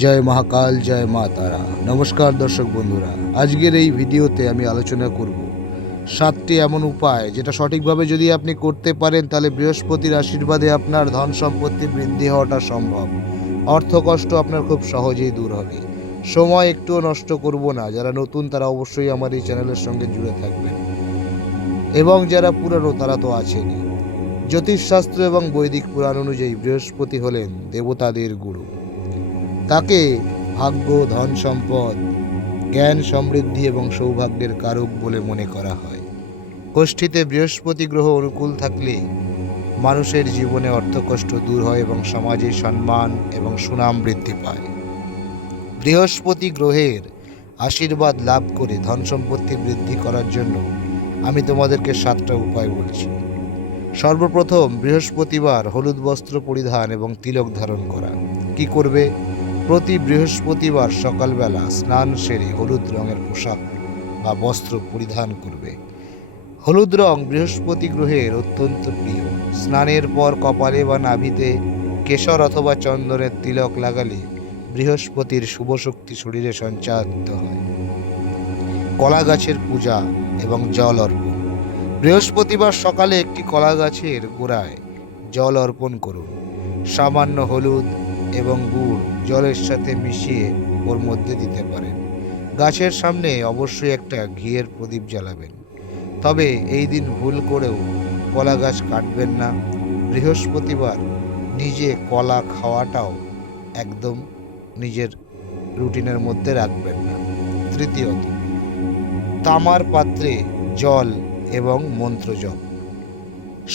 জয় মহাকাল, জয় মা তারা। নমস্কার দর্শক বন্ধুরা, আজকের এই ভিডিওতে আমি আলোচনা করব 7টি এমন উপায় যেটা সঠিকভাবে যদি আপনি করতে পারেন তাহলে বৃহস্পতির আশীর্বাদে আপনার ধন সম্পত্তি বৃদ্ধি হওয়াটা সম্ভব। অর্থকষ্ট আপনার খুব সহজেই দূর হবে। সময় একটুও নষ্ট করব না। যারা নতুন তারা অবশ্যই আমার এই চ্যানেলের সঙ্গে জুড়ে থাকবেন, এবং যারা পুরানো তারা তো আছেনই। জ্যোতিষশাস্ত্র এবং বৈদিক পুরাণ অনুযায়ী বৃহস্পতি হলেন দেবতাদের গুরু। তাকে ভাগ্য, ধন সম্পদ, জ্ঞান, সমৃদ্ধি এবং সৌভাগ্যের কারক বলে মনে করা হয়। ষষ্ঠীতে বৃহস্পতি গ্রহ অনুকূল থাকলে মানুষের জীবনে অর্থকষ্ট দূর হয় এবং সমাজে সম্মান এবং সুনাম বৃদ্ধি পায়। বৃহস্পতি গ্রহের আশীর্বাদ লাভ করে ধন সম্পত্তি বৃদ্ধি করার জন্য আমি তোমাদেরকে 7টা উপায় বলছি। সর্বপ্রথম, বৃহস্পতিবার হলুদ বস্ত্র পরিধান এবং তিলক ধারণ করা। কি করবে? প্রতি বৃহস্পতিবার সকালবেলা স্নান সেরে হলুদ রঙের পোশাক বা বস্ত্র পরিধান করবে। হলুদ রং বৃহস্পতি গ্রহের অত্যন্ত প্রিয়। স্নানের পর কপালে বা নাভিতে কেশর অথবা চন্দনের তিলক লাগালে বৃহস্পতির শুভ শক্তি শরীরে সঞ্চারিত হয়। কলা গাছের পূজা এবং জল অর্পণ। বৃহস্পতিবার সকালে একটি কলা গাছের গোড়ায় জল অর্পণ করুন। সামান্য হলুদ এবং গুড় জলের সাথে মিশিয়ে ওর মধ্যে দিতে পারেন। গাছের সামনে অবশ্যই একটা ঘিয়ের প্রদীপ জ্বালাবেন। তবে এই দিন ভুল করেও কলা গাছ কাটবেন না। বৃহস্পতিবার নিজে কলা খাওয়াটাও একদম নিজের রুটিনের মধ্যে রাখবেন না। তৃতীয়ত, তামার পাত্রে জল এবং মন্ত্র জপ।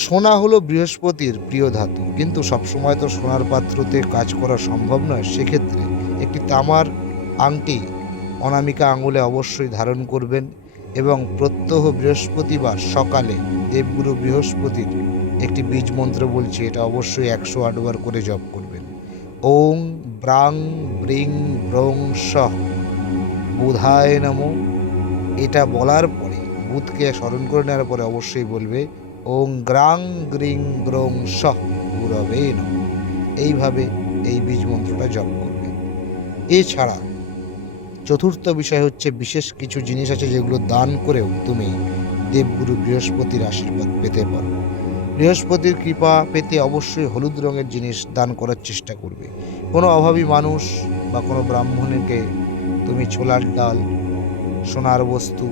সোনা হলো বৃহস্পতির প্রিয় ধাতু, কিন্তু সবসময় তো সোনার পাত্রতে কাজ করা সম্ভব নয়। সেক্ষেত্রে একটি তামার আংটি অনামিকা আঙুলে অবশ্যই ধারণ করবেন এবং প্রত্যহ বৃহস্পতিবার সকালে দেবগুরু বৃহস্পতির একটি বীজ মন্ত্র বলছি, এটা অবশ্যই 108 বার করে জপ করবেন। ওং ব্রাং ব্রিং ব্রং সহ বুধায় নমঃ। এটা বলার পরে, বুধকে স্মরণ করে নেওয়ার পরে অবশ্যই বলবে ওং গ্রাং গ্রিং গ্রং সহ গুরবে নমঃ। এইভাবে এই বীজ মন্ত্রটা জপ করবে। এছাড়া চতুর্থ বিষয় হচ্ছে, বিশেষ কিছু জিনিস আছে যেগুলো দান করেও তুমি দেবগুরু বৃহস্পতির আশীর্বাদ পেতে পারো। বৃহস্পতির কৃপা পেতে অবশ্যই হলুদ রঙের জিনিস দান করার চেষ্টা করবে। কোনো অভাবী মানুষ বা কোনো ব্রাহ্মণকে তুমি ছোলার ডাল, সোনার বস্তু,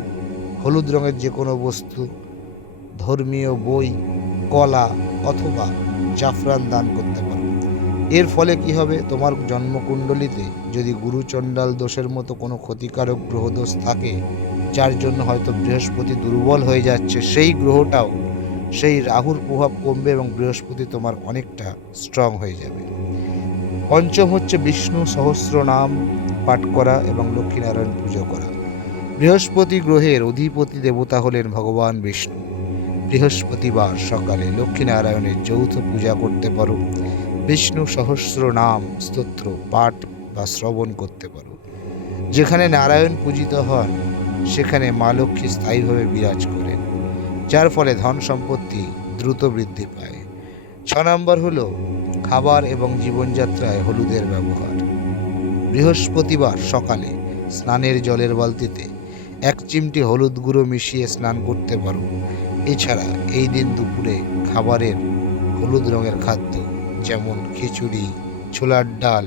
হলুদ রঙের যে কোনো বস্তু, ধর্মীয় বই, কলা অথবা জাফরান দান করতে পারো। এর ফলে কি হবে? তোমার জন্মকুণ্ডলিতে যদি গুরু চণ্ডাল দোষের মতো কোনো ক্ষতিকারক গ্রহদোষ থাকে, যার জন্য হয়তো বৃহস্পতি দুর্বল হয়ে যাচ্ছে, সেই গ্রহটাও, সেই রাহুর প্রভাব কমবে এবং বৃহস্পতি তোমার অনেকটা স্ট্রং হয়ে যাবে। পঞ্চম হচ্ছে বিষ্ণু সহস্র নাম পাঠ করা এবং লক্ষ্মীনারায়ণ পুজো করা। বৃহস্পতি গ্রহের অধিপতি দেবতা হলেন ভগবান বিষ্ণু। বৃহস্পতিবার সকালে লক্ষ্মীনারায়ণের যৌথ পূজা করতে পারো। বিষ্ণু সহস্র নাম স্তোত্র পাঠ বা শ্রবণ করতে পারো। যেখানে নারায়ণ পূজিত হন সেখানে মা লক্ষ্মী স্থায়ীভাবে বিরাজ করেন, যার ফলে ধন সম্পত্তি দ্রুত বৃদ্ধি পায়। 6 নম্বর হলো খাবার এবং জীবনযাত্রায় হলুদের ব্যবহার। বৃহস্পতিবার সকালে স্নানের জলের বালতিতে 1 চিমটি হলুদ গুঁড়ো মিশিয়ে স্নান করতে পারো। এছাড়া এই দিন দুপুরে খাবারের হলুদ রঙের খাদ্য যেমন খিচুড়ি, ছোলার ডাল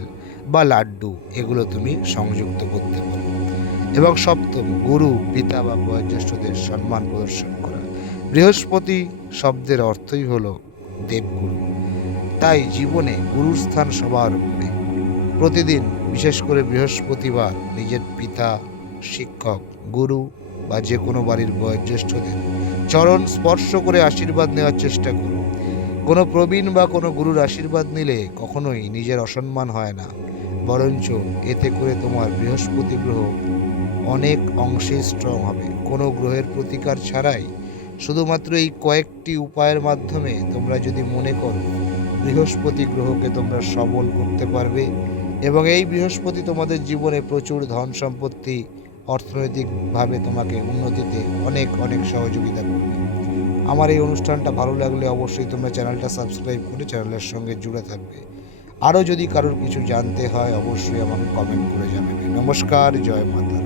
বা লাড্ডু, এগুলো তুমি সংযুক্ত করতে পারো। এবং সপ্তম, গুরু, পিতা বা বয়োজ্যেষ্ঠদের সম্মান প্রদর্শন করা। বৃহস্পতি শব্দের অর্থই হলো দেবগুরু, তাই জীবনে গুরুর স্থান সবার উপরে। প্রতিদিন, বিশেষ করে বৃহস্পতিবার, নিজের পিতা, শিক্ষক, গুরু বা যে কোনো বাড়ির বয়োজ্যেষ্ঠদের চরণ স্পর্শ করে আশীর্বাদ নেওয়ার চেষ্টা করুন। কোনো প্রবীণ বা কোনো গুরুর আশীর্বাদ নিলে কখনোই নিজের অসম্মান হয় না, বরঞ্চ এতে করে তোমার বৃহস্পতি গ্রহ অনেক অংশেই স্ট্রং হবে। কোনো গ্রহের প্রতিকার ছাড়াই শুধুমাত্র এই কয়েকটি উপায়ের মাধ্যমে তোমরা যদি মনে করো, বৃহস্পতি গ্রহকে তোমরা সবল করতে পারবে এবং এই বৃহস্পতি তোমাদের জীবনে প্রচুর ধন সম্পত্তি, অর্থনৈতিকভাবে তোমাকে উন্নতিতে অনেক অনেক সহযোগিতা করবে। আমার এই অনুষ্ঠানটা ভালো লাগলে অবশ্যই তোমরা চ্যানেলটা সাবস্ক্রাইব করে চ্যানেলের সঙ্গে জুড়ে থাকবে। আরও যদি কারোর কিছু জানতে হয় অবশ্যই আমাকে কমেন্ট করে জানাবে। নমস্কার, জয় মাতা।